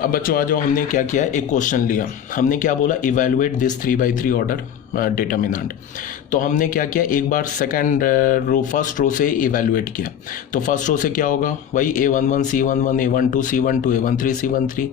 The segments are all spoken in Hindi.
अब बच्चों आ जाओ, हमने क्या किया, एक क्वेश्चन लिया, हमने क्या बोला, evaluate this 3x3 order determinant. तो हमने क्या किया, एक बार सेकंड रो फर्स्ट रो से इवेलुएट किया। तो फर्स्ट रो से क्या होगा, वही A11 C11 A12 C12 A13 C13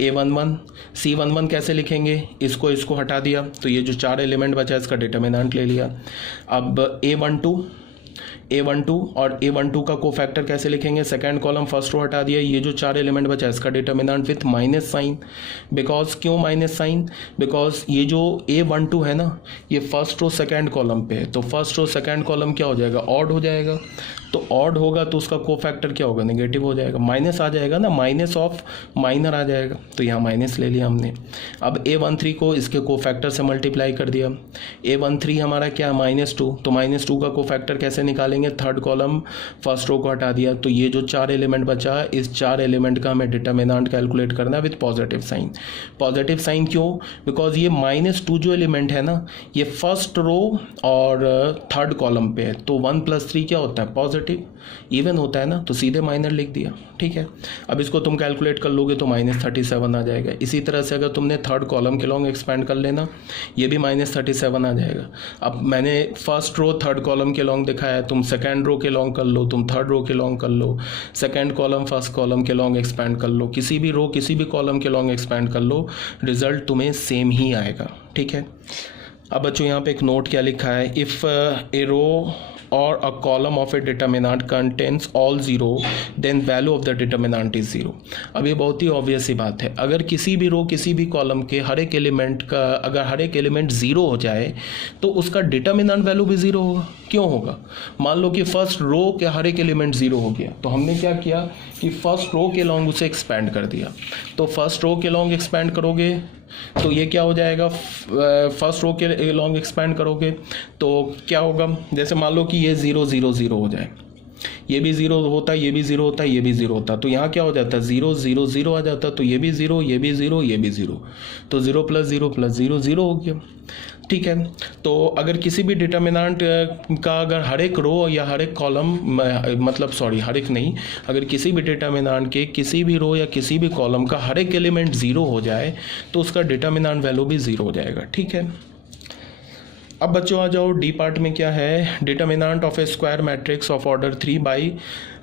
A11 C11 कैसे लिखेंगे, इसको हटा दिया, तो ये जो 4 एलिमेंट बचा इसका डिटर्मिनेंट ले लिया। अब A12 और A12 का कोफैक्टर कैसे लिखेंगे, सेकंड कॉलम फर्स्ट रो हटा दिया, ये जो 4 एलिमेंट बचा इसका determinant with minus sign. Because क्यों माइनस साइन, बिकॉज ये जो A12 है ना, ये फर्स्ट रो सेकंड कॉलम पे है, तो फर्स्ट रो सेकंड कॉलम क्या हो जाएगा, ऑड हो जाएगा। तो ऑड होगा तो उसका कोफैक्टर क्या होगा, नेगेटिव हो जाएगा, माइनस आ जाएगा ना, माइनस ऑफ माइनर आ जाएगा, तो यहाँ माइनस ले लिया हमने। अब A13 को इसके कोफैक्टर से मल्टीप्लाई कर दिया। A13 हमारा क्या है, -2, तो -2 का कोफैक्टर कैसे निकालेंगे, थर्ड कॉलम फर्स्ट रो को हटा दिया, तो ये जो 4 एलिमेंट बचा, इस 4 एलिमेंट का हमें डिटर्मिनेंट कैलकुलेट करना है with positive sign. Positive sign क्यों, बिकॉज ये -2 जो एलिमेंट है ना, ये फर्स्ट रो और थर्ड कॉलम पे है, तो 1 + 3 क्या होता है, पॉजिटिव, इवन होता है ना, तो सीधे माइनर लिख दिया। ठीक है, अब इसको तुम कैलकुलेट कर लोगे तो -37 आ जाएगा। इसी तरह से अगर तुमने थर्ड कॉलम के लॉन्ग एक्सपेंड कर लेना, ये भी -37 आ जाएगा। अब मैंने फर्स्ट रो थर्ड कॉलम के लॉन्ग दिखाया है, तुम सेकंड रो के लॉन्ग कर लो, तुम थर्ड रो के लॉन्ग कर लो, सेकंड कॉलम फर्स्ट कॉलम के लॉन्ग एक्सपेंड कर लो, किसी भी रो किसी भी कॉलम के लॉन्ग एक्सपेंड कर लो, रिजल्ट तुम्हें सेम ही आएगा। ठीक है, अब बच्चों यहाँ पे एक नोट क्या लिखा है, if a row or a column of a determinant contains all zero then value of the determinant is 0। अब ये बहुत ही ऑब्वियस सी बात है, अगर किसी भी रो किसी भी कॉलम के हर एक एलिमेंट का अगर हर एक एलिमेंट 0 हो जाए तो उसका डिटर्मिनेंट वैल्यू भी 0 होगा। क्यों होगा, मान लो कि फर्स्ट रो के हर एक एलिमेंट 0 हो गया, तो हमने क्या किया कि फर्स्ट रो के लॉन्ग उसे एक्सपेंड कर दिया। तो फर्स्ट रो के लॉन्ग एक्सपेंड करोगे तो ये क्या हो जाएगा, फर्स्ट रो के लॉन्ग एक्सपेंड करोगे तो क्या होगा, जैसे मान लो कि ये 0 0 0 हो जाए, ये भी 0 होता है, ये भी 0 होता है, ये भी 0 होता है, तो यहाँ क्या हो जाता है, 0 0 0 आ जाता है, तो ये भी 0 ये भी 0 ये भी 0, तो 0 + 0 + 0 0 हो गया। ठीक है, तो अगर किसी भी डिटर्मिनेंट का अगर हर एक रो या हर एक कॉलम हर एक नहीं, अगर किसी भी डिटर्मिनेंट के किसी भी रो या किसी भी कॉलम का हर एक एलिमेंट 0 हो जाए तो उसका डिटर्मिनेंट वैल्यू भी 0 हो जाएगा। ठीक है, अब बच्चों आ जाओ, डी पार्ट में क्या है, determinant of A square matrix of order 3 by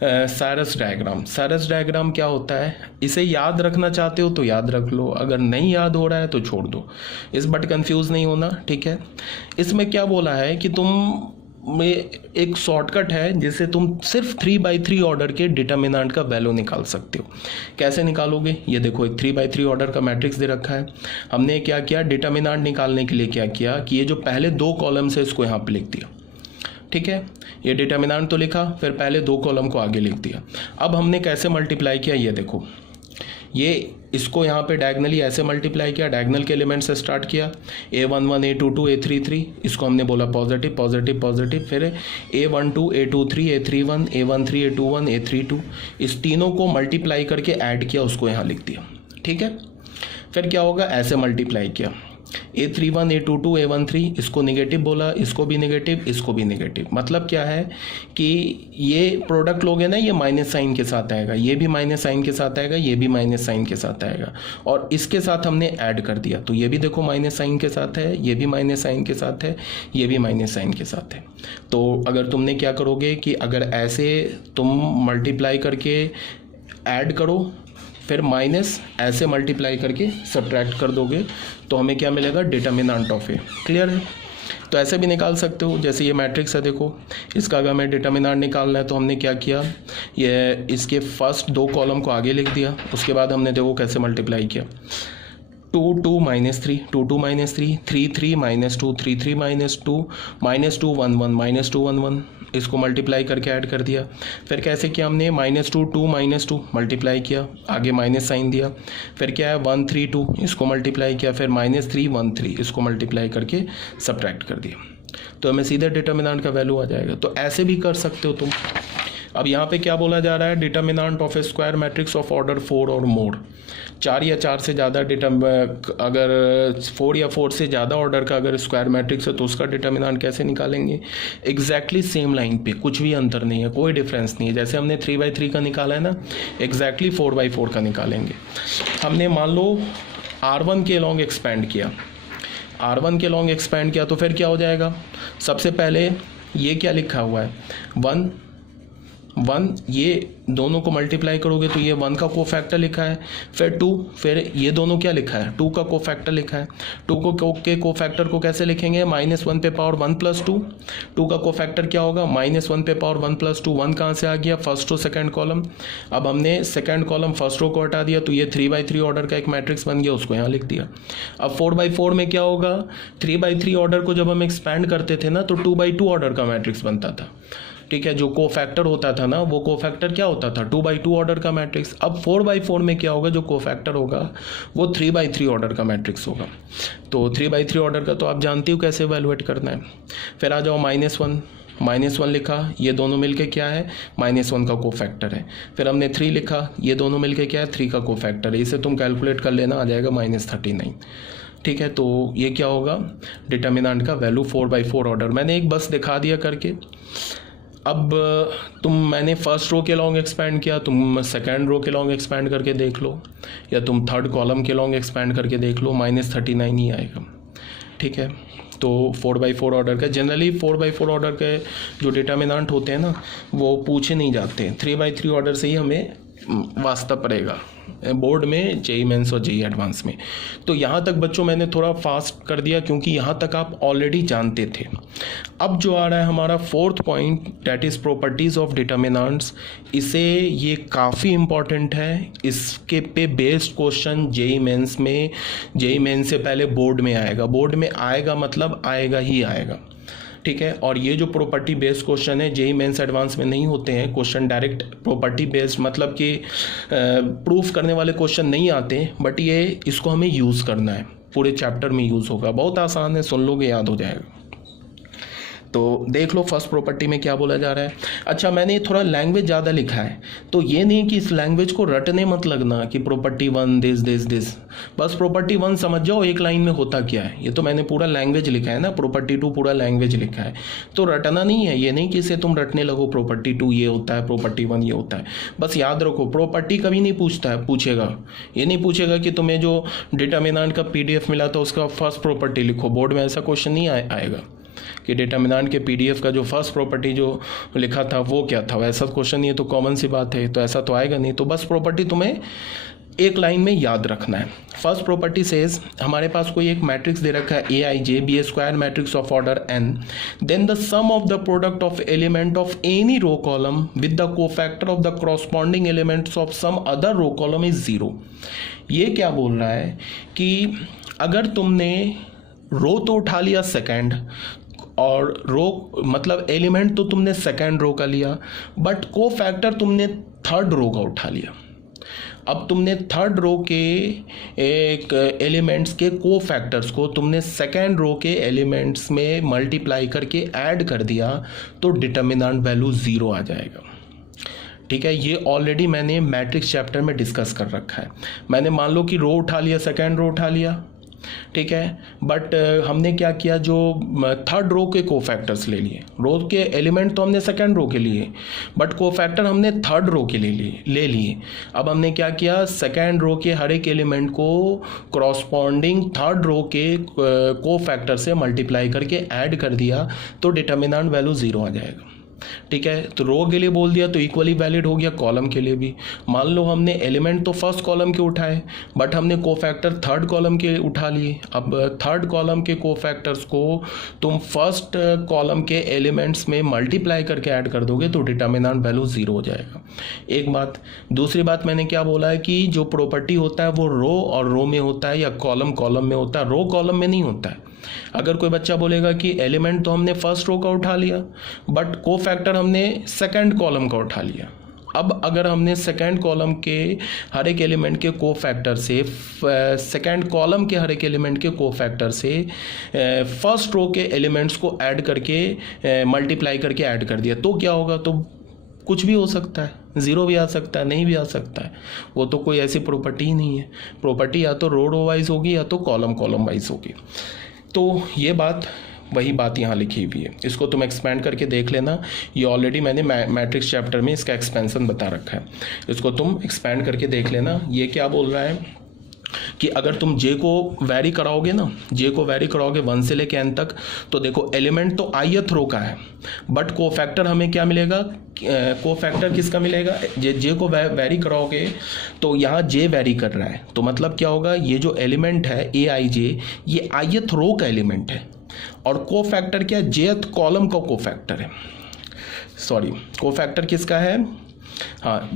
सारस डायग्राम। सारस डायग्राम क्या होता है, इसे याद रखना चाहते हो तो याद रख लो, अगर नहीं याद हो रहा है तो छोड़ दो, इस बट कंफ्यूज नहीं होना। ठीक है, इसमें क्या बोला है कि तुम में एक शॉर्टकट है जिससे तुम सिर्फ 3x3 ऑर्डर के डिटर्मिनेंट का वैल्यू निकाल सकते हो। कैसे निकालोगे, ये देखो एक 3x3 ऑर्डर का मैट्रिक्स दे रखा है, हमने क्या किया, डिटर्मिनेंट निकालने के लिए क्या किया कि ये जो पहले 2 कॉलम्स है इसको यहाँ पे लिख दिया। ठीक है, ये डिटर्मिनेंट तो लिखा, फिर पहले 2 कॉलम को आगे लिख दिया। अब हमने कैसे मल्टीप्लाई किया, ये देखो, ये इसको यहाँ पे डायगनली ऐसे मल्टीप्लाई किया, डायगनल के एलिमेंट से स्टार्ट किया, A11 A22 A33, इसको हमने बोला पॉजिटिव पॉजिटिव पॉजिटिव, फिर A12 A23 A31 A13 A21 A32, इस तीनों को मल्टीप्लाई करके ऐड किया, उसको यहाँ लिख दिया। ठीक है, फिर क्या होगा, ऐसे मल्टीप्लाई किया, A31 A22 A13, इसको निगेटिव बोला, इसको भी निगेटिव, इसको भी निगेटिव। मतलब क्या है कि ये प्रोडक्ट लोगे ना, ये माइनस साइन के साथ आएगा, ये भी माइनस साइन के साथ आएगा, ये भी माइनस साइन के साथ आएगा, और इसके साथ हमने ऐड कर दिया, तो ये भी देखो माइनस साइन के साथ है, ये भी माइनस साइन के साथ है, ये भी माइनस साइन के साथ है। तो अगर तुमने क्या करोगे कि अगर ऐसे तुम मल्टीप्लाई करके ऐड करो, फिर माइनस ऐसे मल्टीप्लाई करके सब्ट्रैक्ट कर दोगे, तो हमें क्या मिलेगा, डिटर्मिनेंट ऑफ ए। क्लियर है, तो ऐसे भी निकाल सकते हो, जैसे ये मैट्रिक्स है, देखो इसका अगर हमें डिटर्मिनेंट निकालना है तो हमने क्या किया, ये इसके फर्स्ट 2 कॉलम को आगे लिख दिया, उसके बाद हमने देखो कैसे मल्टीप्लाई किया, 2 2 -3 2 2 -3 3 3 -2 3 3 -2 -2 1 1 -2 1 1, इसको मल्टीप्लाई करके ऐड कर दिया। फिर कैसे किया हमने, -2 2 -2 मल्टीप्लाई किया, आगे माइनस साइन दिया, फिर क्या है 1 3 2, इसको मल्टीप्लाई किया, फिर -3 1 3, इसको मल्टीप्लाई करके सब्ट्रैक्ट कर दिया, तो हमें सीधे डिटर्मिनेंट का वैल्यू आ जाएगा। तो ऐसे भी कर सकते हो तुम। अब यहाँ पे क्या बोला जा रहा है, determinant of A square matrix of order 4 और मोर, 4 या 4 से ज़्यादा अगर 4 या 4 से ज़्यादा ऑर्डर का अगर स्क्वायर मैट्रिक्स है तो उसका डिटर्मिनेंट कैसे निकालेंगे। एग्जैक्टली सेम लाइन पे, कुछ भी अंतर नहीं है, कोई डिफरेंस नहीं है। जैसे हमने 3/3 का निकाला है ना, एग्जैक्टली 4/4 का निकालेंगे। हमने मान लो R1 के लॉन्ग एक्सपेंड किया, R1 के लॉन्ग एक्सपेंड किया तो फिर क्या हो जाएगा, सबसे पहले ये क्या लिखा हुआ है 1, ये दोनों को मल्टीप्लाई करोगे तो ये 1 का कोफैक्टर लिखा है, फिर 2, फिर ये दोनों क्या लिखा है 2 का कोफैक्टर लिखा है। 2 के कोफैक्टर को कैसे लिखेंगे, -1 पे पावर 1 + 2, 2 का कोफैक्टर क्या होगा -1 पे पावर 1 + 2, 1 कहाँ से आ गया, फर्स्ट रो सेकंड कॉलम। अब हमने सेकंड कॉलम फर्स्ट रो को हटा दिया तो ये 3/3 ऑर्डर का एक मैट्रिक्स बन गया, उसको यहाँ लिख दिया। अब 4/4 में क्या होगा, 3/3 ऑर्डर को जब हम एक्सपैंड करते थे ना तो 2/2 ऑर्डर का मैट्रिक्स बनता था, ठीक है। जो कोफैक्टर होता था ना वो कोफैक्टर क्या होता था 2/2 ऑर्डर का मैट्रिक्स। अब 4/4 में क्या होगा, जो कोफैक्टर होगा वो 3/3 ऑर्डर का मैट्रिक्स होगा। तो 3/3 ऑर्डर का तो आप जानती हो कैसे इवैल्यूएट करना है। फिर आ जाओ -1 लिखा, ये दोनों मिलके क्या है -1 का कोफैक्टर है। फिर हमने 3 लिखा, ये दोनों मिलके क्या है 3 का कोफैक्टर है। इसे तुम कैलकुलेट कर लेना, आ जाएगा -39, ठीक है। तो ये क्या होगा, डिटर्मिनेंट का वैल्यू 4/4 ऑर्डर। मैंने एक बस दिखा दिया करके। अब मैंने फर्स्ट रो के लॉन्ग एक्सपैंड किया, तुम सेकंड रो के लॉन्ग एक्सपैंड करके देख लो, या तुम थर्ड कॉलम के लॉन्ग एक्सपैंड करके देख लो, -39 ही आएगा, ठीक है। तो 4/4 ऑर्डर का, जनरली 4/4 ऑर्डर के जो डिटर्मिनेंट होते हैं ना वो पूछे नहीं जाते, 3/3 ऑर्डर से ही हमें वास्ता पड़ेगा बोर्ड में, जेईई मेंस और जेईई एडवांस में। तो यहाँ तक बच्चों मैंने थोड़ा फास्ट कर दिया क्योंकि यहाँ तक आप ऑलरेडी जानते थे। अब जो आ रहा है हमारा 4th point, that is properties of determinants. इसे ये काफ़ी इम्पॉर्टेंट है, इसके पे बेस्ड क्वेश्चन जेईई मेंस में, जेईई मेंस से पहले बोर्ड में आएगा। बोर्ड में आएगा मतलब आएगा ही आएगा, ठीक है। और ये जो प्रॉपर्टी बेस्ड क्वेश्चन है जेईई मेंस एडवांस में नहीं होते हैं क्वेश्चन डायरेक्ट प्रॉपर्टी बेस्ड, मतलब कि प्रूफ करने वाले क्वेश्चन नहीं आते, बट ये इसको हमें यूज़ करना है, पूरे चैप्टर में यूज़ होगा, बहुत आसान है, सुन लोगे याद हो जाएगा। तो देख लो फर्स्ट प्रॉपर्टी में क्या बोला जा रहा है। अच्छा, मैंने थोड़ा लैंग्वेज ज़्यादा लिखा है, तो ये नहीं कि इस लैंग्वेज को रटने मत लगना कि प्रॉपर्टी 1 दिस, बस प्रॉपर्टी 1 समझ जाओ एक लाइन में होता क्या है। ये तो मैंने पूरा लैंग्वेज लिखा है ना, प्रॉपर्टी 2 पूरा लैंग्वेज लिखा है, तो रटना नहीं है। ये नहीं कि इसे तुम रटने लगो, प्रॉपर्टी 2 ये होता है, प्रॉपर्टी 1 ये होता है। बस याद रखो, प्रॉपर्टी कभी नहीं पूछेगा, ये नहीं पूछेगा कि तुम्हें जो डिटर्मिनेंट का PDF मिला था उसका फर्स्ट प्रॉपर्टी लिखो। बोर्ड में ऐसा क्वेश्चन नहीं आएगा कि डिटर्मिनेंट के PDF का जो फर्स्ट प्रॉपर्टी जो लिखा था वो क्या था, वैसा क्वेश्चन ये तो कॉमन सी बात है, तो ऐसा तो आएगा नहीं। तो बस प्रॉपर्टी तुम्हें एक लाइन में याद रखना है। फर्स्ट प्रॉपर्टी सेज, हमारे पास कोई एक मैट्रिक्स दे रखा है Aij, be a square matrix of order n, then the sum of the product of element of any row column with the cofactor of the corresponding elements of some other row column is 0। ये क्या बोल रहा है कि अगर तुमने रो तो उठा लिया सेकेंड, और रो मतलब एलिमेंट तो तुमने सेकेंड रो का लिया, बट को फैक्टर तुमने थर्ड रो का उठा लिया। अब तुमने थर्ड रो के एक एलिमेंट्स के को फैक्टर्स को तुमने सेकेंड रो के एलिमेंट्स में मल्टीप्लाई करके ऐड कर दिया तो डिटर्मिनेंट वैल्यू 0 आ जाएगा, ठीक है। ये ऑलरेडी मैंने मैट्रिक्स चैप्टर में डिस्कस कर रखा है। मैंने मान लो कि रो उठा लिया, सेकेंड रो उठा लिया, ठीक है, बट हमने क्या किया, जो थर्ड रो के कोफैक्टर्स ले लिए। रो के एलिमेंट तो हमने सेकंड रो के लिए, बट कोफैक्टर हमने थर्ड रो के ले लिए। अब हमने क्या किया, सेकंड रो के हर एक एलिमेंट को कॉरस्पॉन्डिंग थर्ड रो के कोफैक्टर से मल्टीप्लाई करके ऐड कर दिया तो डिटर्मिनेंट वैल्यू 0 आ जाएगा, ठीक है। तो रो के लिए बोल दिया तो इक्वली वैलिड हो गया कॉलम के लिए भी। मान लो हमने एलिमेंट तो फर्स्ट कॉलम के उठाए, बट हमने कोफैक्टर थर्ड कॉलम के उठा लिए। अब थर्ड कॉलम के कोफैक्टर्स को तुम फर्स्ट कॉलम के एलिमेंट्स में मल्टीप्लाई करके ऐड कर दोगे तो डिटर्मिनेंट वैल्यू 0 हो जाएगा। एक बात। दूसरी बात मैंने क्या बोला है कि जो प्रॉपर्टी होता है वो रो और रो में होता है या कॉलम कॉलम में होता है, रो कॉलम में नहीं होता है। अगर कोई बच्चा बोलेगा कि एलिमेंट तो हमने फर्स्ट रो का उठा लिया, बट को फैक्टर हमने सेकंड कॉलम का उठा लिया। अब अगर हमने सेकंड कॉलम के हर एक एलिमेंट के को फैक्टर से, सेकंड कॉलम के हर एक एलिमेंट के को फैक्टर से फर्स्ट रो के एलिमेंट्स को ऐड करके मल्टीप्लाई करके ऐड कर दिया तो क्या होगा, तो कुछ भी हो सकता है, ज़ीरो भी आ सकता है, नहीं भी आ सकता है, वो तो कोई ऐसी प्रॉपर्टी ही नहीं है। प्रॉपर्टी या तो रो वाइज होगी या तो कॉलम वाइज होगी। तो ये बात, वही बात यहाँ लिखी हुई है, इसको तुम एक्सपेंड करके देख लेना। ये ऑलरेडी मैंने मैट्रिक्स चैप्टर में इसका एक्सपेंशन बता रखा है, इसको तुम एक्सपेंड करके देख लेना। ये क्या बोल रहा है कि अगर तुम जे को वैरी कराओगे ना, जे को वैरी कराओगे 1 से लेके n तक, तो देखो एलिमेंट तो ith रो का है, बट कोफैक्टर हमें क्या मिलेगा, कोफैक्टर किसका मिलेगा, जे को वैरी कराओगे तो यहाँ जे वैरी कर रहा है, तो मतलब क्या होगा, ये जो एलिमेंट है aij ये ith रो का एलिमेंट है, और कोफैक्टर क्या, jth कॉलम का कोफैक्टर है, सॉरी कोफैक्टर किसका है, हाँ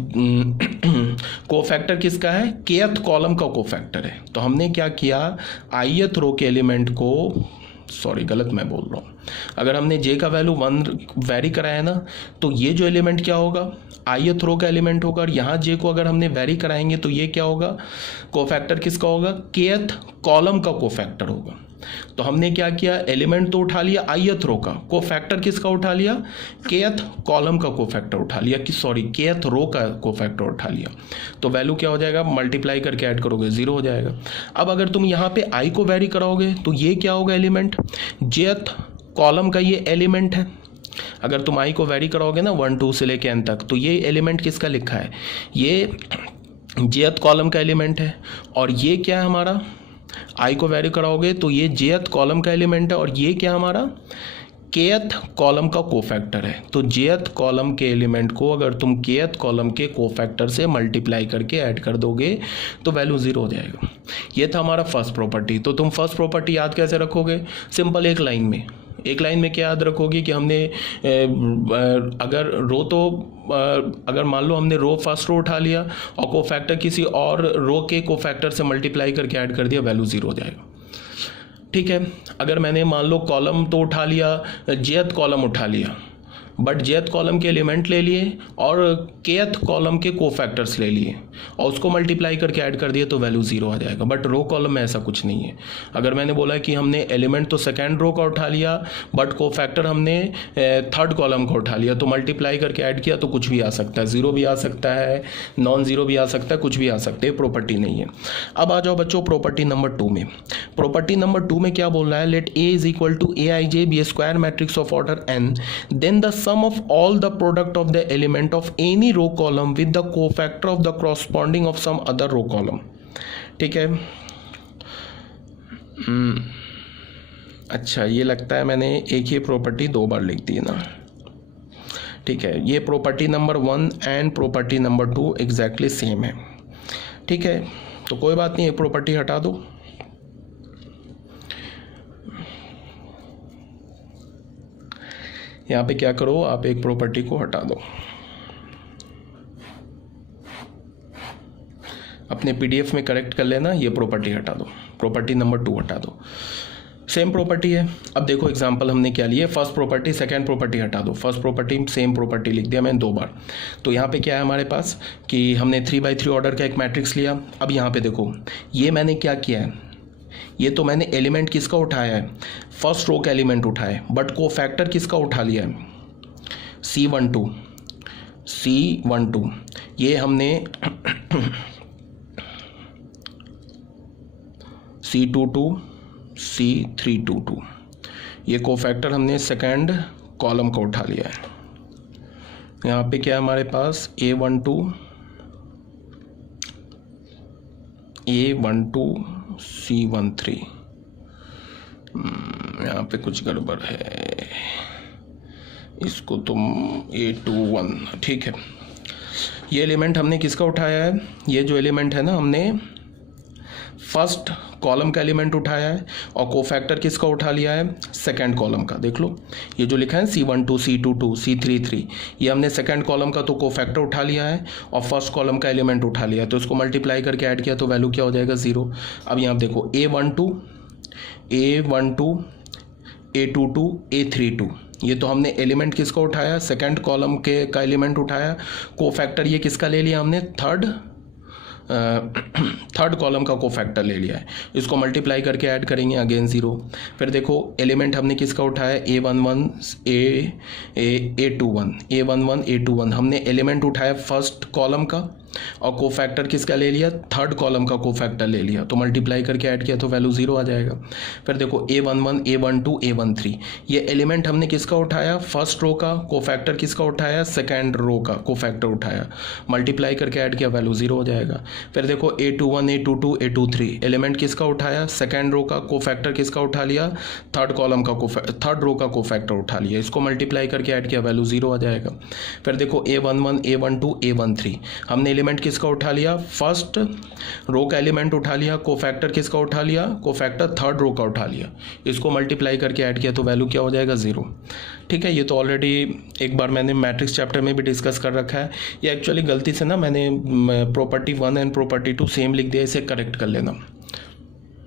कोफैक्टर किसका है, kth कॉलम का कोफैक्टर है। तो हमने क्या किया, ith रो के एलिमेंट को, सॉरी गलत मैं बोल रहा हूँ, अगर हमने j का वैल्यू 1 वैरी कराया ना, तो ये जो एलिमेंट क्या होगा, ith रो का एलिमेंट होगा, और यहाँ j को अगर हमने वैरी कराएंगे तो ये क्या होगा, कोफैक्टर किसका होगा, kth कॉलम का कोफैक्टर होगा। तो हमने क्या किया, एलिमेंट तो उठा लिया ith रो का, कोफैक्टर किसका उठा लिया, kth कॉलम का कोफैक्टर उठा लिया, कि सॉरी kth रो का कोफैक्टर उठा लिया। तो वैल्यू क्या हो जाएगा, मल्टीप्लाई करके ऐड करोगे 0 हो जाएगा। अब अगर तुम यहाँ पे i को वैरी कराओगे तो ये क्या होगा, एलिमेंट jth कॉलम का ये एलिमेंट है। अगर तुम i को वैरी कराओगे ना 1 2 से लेके n तक, तो ये एलिमेंट किसका लिखा है, ये jth कॉलम का एलिमेंट है, और ये क्या है हमारा, आई को वैरी कराओगे तो ये jth कॉलम का एलिमेंट है, और ये क्या हमारा kth कॉलम का कोफैक्टर है। तो jth कॉलम के एलिमेंट को अगर तुम kth कॉलम के कोफैक्टर से मल्टीप्लाई करके ऐड कर दोगे तो वैल्यू 0 हो जाएगा। ये था हमारा फर्स्ट प्रॉपर्टी। तो तुम फर्स्ट प्रॉपर्टी याद कैसे रखोगे, सिंपल एक लाइन में क्या याद रखोगे कि हमने अगर रो तो अगर मान लो हमने रो फर्स्ट रो उठा लिया और कोफैक्टर किसी और रो के कोफैक्टर से मल्टीप्लाई करके ऐड कर दिया, वैल्यू 0 हो जाएगा। ठीक है, अगर मैंने मान लो कॉलम तो उठा लिया, jth कॉलम उठा लिया, बट jth कॉलम के एलिमेंट ले लिए और kth कॉलम के कोफैक्टर्स ले लिए और उसको मल्टीप्लाई करके ऐड कर दिए तो वैल्यू 0 आ जाएगा। बट रो कॉलम में ऐसा कुछ नहीं है। अगर मैंने बोला कि हमने एलिमेंट तो सेकेंड रो का उठा लिया बट कोफैक्टर हमने थर्ड कॉलम का उठा लिया, तो मल्टीप्लाई करके ऐड किया तो कुछ भी आ सकता है, 0 भी आ सकता है, नॉन ज़ीरो भी आ सकता है, कुछ भी आ सकता है, प्रॉपर्टी नहीं है। अब आ जाओ बच्चों प्रॉपर्टी नंबर 2 में। प्रॉपर्टी नंबर 2 में क्या बोल रहा है, let a is equal to aij be a square matrix of order n, then the sum of all the product of the element of any row column with the cofactor of the corresponding of some other row column। ठीक है, अच्छा ये लगता है मैंने एक ही प्रॉपर्टी 2 बार लिख दी है ना। ठीक है, ये property number 1 and property number 2 exactly same है। ठीक है, तो कोई बात नहीं, एक प्रॉपर्टी हटा दो। यहाँ पे क्या करो, आप एक प्रॉपर्टी को हटा दो, अपने पीडीएफ में करेक्ट कर लेना, ये प्रॉपर्टी हटा दो, प्रॉपर्टी नंबर 2 हटा दो, सेम प्रॉपर्टी है। अब देखो एग्जांपल हमने क्या लिया, फर्स्ट प्रॉपर्टी सेकंड प्रॉपर्टी हटा दो, फर्स्ट प्रॉपर्टी सेम प्रॉपर्टी लिख दिया मैंने 2 बार। तो यहाँ पे क्या है हमारे पास कि हमने 3x3 ऑर्डर का एक मैट्रिक्स लिया। अब यहाँ पे देखो ये मैंने क्या किया है, ये तो मैंने एलिमेंट किसका उठाया है, फर्स्ट रो का एलिमेंट उठाया है, बट कोफैक्टर किसका उठा लिया है, C12। ये हमने C22 C322 ये कोफैक्टर हमने सेकेंड कॉलम का उठा लिया है। यहाँ पे क्या है हमारे पास A12 C13। यहाँ पे कुछ गड़बड़ है, इसको तुम A21। ठीक है, ये एलिमेंट हमने किसका उठाया है, ये जो एलिमेंट है ना हमने फर्स्ट कॉलम का एलिमेंट उठाया है और कोफैक्टर किसका उठा लिया है, सेकंड कॉलम का। देख लो ये जो लिखा है C12 C22 C33, ये हमने सेकंड कॉलम का तो कोफैक्टर उठा लिया है और फर्स्ट कॉलम का एलिमेंट उठा लिया, तो इसको मल्टीप्लाई करके ऐड किया तो वैल्यू क्या हो जाएगा, 0। अब यहाँ देखो A12 A22 A32, ये तो हमने एलिमेंट किसका उठाया, सेकंड कॉलम के का एलिमेंट उठाया, कोफैक्टर ये किसका ले लिया हमने, थर्ड थर्ड कॉलम का कोफैक्टर ले लिया है, इसको मल्टीप्लाई करके ऐड करेंगे, अगेन 0। फिर देखो एलिमेंट हमने किसका उठाया, A11 A21 A11 A21, हमने एलिमेंट उठाया फर्स्ट कॉलम का और कोफैक्टर किसका ले लिया, थर्ड कॉलम का कोफैक्टर ले लिया, तो मल्टीप्लाई करके ऐड किया तो वैल्यू 0 आ जाएगा। फिर देखो A11 A12 A13, ये एलिमेंट हमने किसका उठाया, फर्स्ट रो का, कोफैक्टर किसका उठाया, सेकेंड रो का कोफैक्टर उठाया, मल्टीप्लाई करके ऐड किया वैल्यू 0 हो जाएगा। फिर देखो A21 A22 A23, एलिमेंट किसका उठाया, सेकेंड रो का, कोफैक्टर किसका उठा लिया, थर्ड कॉलम का थर्ड रो का कोफैक्टर उठा लिया, इसको मल्टीप्लाई करके ऐड किया वैल्यू 0 आ जाएगा। फिर देखो A11 A12 A13, हमने एलिमेंट किसका उठा लिया, फर्स्ट रो का एलिमेंट उठा लिया, कोफैक्टर किसका उठा लिया, कोफैक्टर थर्ड रो का उठा लिया, इसको मल्टीप्लाई करके ऐड किया तो वैल्यू क्या हो जाएगा, 0। ठीक है, ये तो ऑलरेडी एक बार मैंने मैट्रिक्स चैप्टर में भी डिस्कस कर रखा है। ये एक्चुअली गलती से ना मैंने प्रॉपर्टी 1 एंड प्रॉपर्टी 2 सेम लिख दिया, इसे करेक्ट कर लेना।